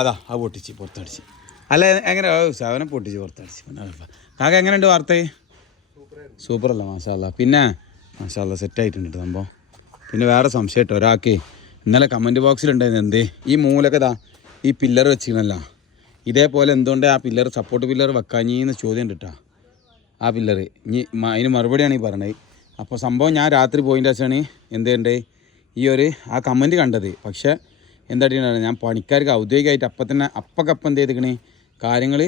അതാ ആ പൊട്ടിച്ച് പുറത്തടിച്ച് അല്ല എങ്ങനെ സാധനം പൊട്ടിച്ച് പുറത്തടിച്ച് കാക്ക എങ്ങനെയുണ്ട് വാർത്ത സൂപ്പറല്ല മാഷാല്ല പിന്നെ മാഷാല്ല സെറ്റായിട്ടുണ്ട് സംഭവം പിന്നെ വേറെ സംശയം കേട്ടോ ഒരാൾക്ക് ഇന്നലെ കമൻറ്റ് ബോക്സിലുണ്ടായിരുന്നു എന്ത് ഈ മൂലക്കതാ ഈ പില്ലർ വെച്ചിരുന്നല്ല ഇതേപോലെ എന്തുകൊണ്ട് ആ പില്ലർ സപ്പോർട്ട് പില്ലർ വെക്കാഞ്ഞീന്ന് ചോദ്യം ഉണ്ട് കേട്ടോ ആ പില്ലർ ഇനി അതിന് മറുപടിയാണ് ഈ പറഞ്ഞത് അപ്പോൾ സംഭവം ഞാൻ രാത്രി പോയിൻ്റെ വെച്ചാണ് എന്തുണ്ട് ഈ ഒരു ആ കമൻറ്റ് കണ്ടത് പക്ഷേ എന്തായിട്ട് ഞാൻ പണിക്കാർക്ക് ഔദ്യോഗികമായിട്ട് അപ്പക്കപ്പം എന്ത് ചെയ്തിക്കണേ കാര്യങ്ങൾ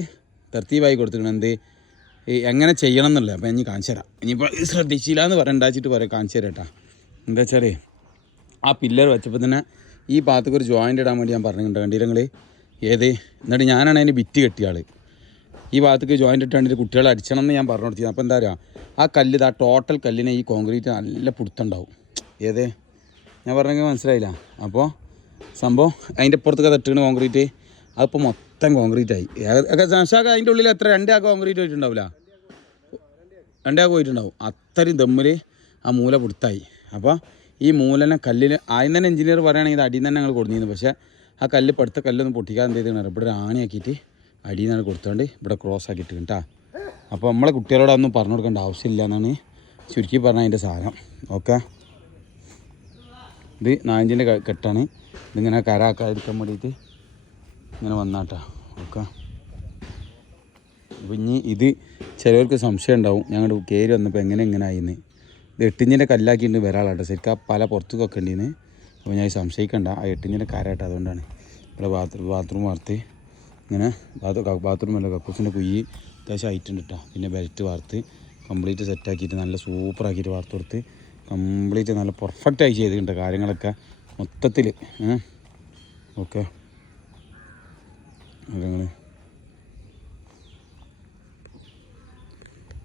തർത്തീവായി കൊടുത്തിരിക്കണം എന്ത് എങ്ങനെ ചെയ്യണം എന്നല്ല അപ്പോൾ ഞാൻ കാണിച്ചു തരാം ഇനിയിപ്പോൾ ശ്രദ്ധിച്ചില്ല എന്ന് ഉണ്ടാച്ചിട്ട് പറയാം കാണിച്ചു തരാം കേട്ടോ എന്താ വെച്ചാൽ ആ പില്ലർ വെച്ചപ്പോൾ തന്നെ ഈ ഭാഗത്തേക്ക് ഒരു ജോയിൻ്റ് ഇടാൻ വേണ്ടി ഞാൻ പറഞ്ഞിട്ടുണ്ട് കണ്ടില്ലെങ്കിൽ ഏത് എന്നിട്ട് ഞാനാണ് അതിന് ബിറ്റ് കെട്ടിയ ആൾ ഈ ഭാഗത്തേക്ക് ജോയിൻ്റ് ഇട്ടാണ്ട് കുട്ടികളെ അടിച്ചണം എന്ന് ഞാൻ പറഞ്ഞു കൊടുത്തത് അപ്പോൾ എന്താ പറയുക ആ കല്ല് ആ ടോട്ടൽ കല്ലിനെ ഈ കോൺക്രീറ്റ് നല്ല പുടുത്തുണ്ടാവും ഏത് ഞാൻ പറഞ്ഞെങ്കിൽ മനസ്സിലായില്ല അപ്പോൾ സംഭവം അതിൻ്റെ പുറത്തൊക്കെ തട്ടുകണ കോൺക്രീറ്റ് അതിപ്പോൾ മൊത്തം കോൺക്രീറ്റ് ആയി സംശാക്ക അതിൻ്റെ ഉള്ളിൽ എത്ര 2 ആൾക്ക് കോൺക്രീറ്റ് പോയിട്ടുണ്ടാവില്ല 2 ആൾക്ക് പോയിട്ടുണ്ടാവും അത്രയും ദമ്മിൽ ആ മൂല പുടുത്തായി അപ്പോൾ ഈ മൂലനെ കല്ലിൽ ആദ്യം തന്നെ എഞ്ചിനീയർ പറയുകയാണെങ്കിൽ ഇത് അടിയിൽ നിന്ന് ഞങ്ങൾ കൊടുത്തിരുന്നു പക്ഷേ ആ കല്ല് പടുത്ത കല്ലൊന്നും പൊട്ടിക്കാൻ എന്ത് ചെയ്തിട്ടുണ്ട് ഇവിടെ ഒരു ആണിയാക്കിയിട്ട് അടിയിൽ നിന്നാണ് കൊടുത്തോണ്ട് ഇവിടെ ക്രോസ് ആക്കിയിട്ട് കേട്ടോ അപ്പോൾ നമ്മളെ കുട്ടികളോട് ഒന്നും പറഞ്ഞു കൊടുക്കേണ്ട ആവശ്യമില്ല എന്നാണ് ചുരുക്കി പറഞ്ഞ അതിൻ്റെ സാധനം ഓക്കെ ഇത് 4 ഇഞ്ചിൻ്റെ കെട്ടാണ് ഇതിങ്ങനെ കരാക്കാതിരിക്കാൻ വേണ്ടിയിട്ട് ഇങ്ങനെ വന്നാട്ടാ ഓക്കെ അപ്പോൾ ഇനി ഇത് ചിലവർക്ക് സംശയം ഉണ്ടാവും ഞങ്ങളുടെ കയറി വന്നപ്പോൾ എങ്ങനെ ആയിന്ന് ഇത് 8 ഇഞ്ചിൻ്റെ കല്ലാക്കിയിട്ട് വരാളാട്ടോ ശരിക്കും ആ പല പുറത്തേക്കൊക്കെ ഉണ്ടീന്ന് അപ്പോൾ ഞാൻ സംശയിക്കണ്ട ആ 8 ഇഞ്ചിൻ്റെ കരാട്ടോ അതുകൊണ്ടാണ് ഇവിടെ ബാത്റൂം വാർത്ത് ഇങ്ങനെ ബാത്റൂമല്ല കക്കൂസിൻ്റെ കുയ്യി അത്യാവശ്യം ആയിട്ടുണ്ട് കേട്ടോ പിന്നെ ബെൽറ്റ് വാർത്ത് കംപ്ലീറ്റ് സെറ്റാക്കിയിട്ട് നല്ല സൂപ്പറാക്കിയിട്ട് വാർത്ത് കൊടുത്ത് കംപ്ലീറ്റ് നല്ല പെർഫെക്റ്റായി ചെയ്തിട്ടുണ്ട് കാര്യങ്ങളൊക്കെ മൊത്തത്തിൽ ഓക്കെ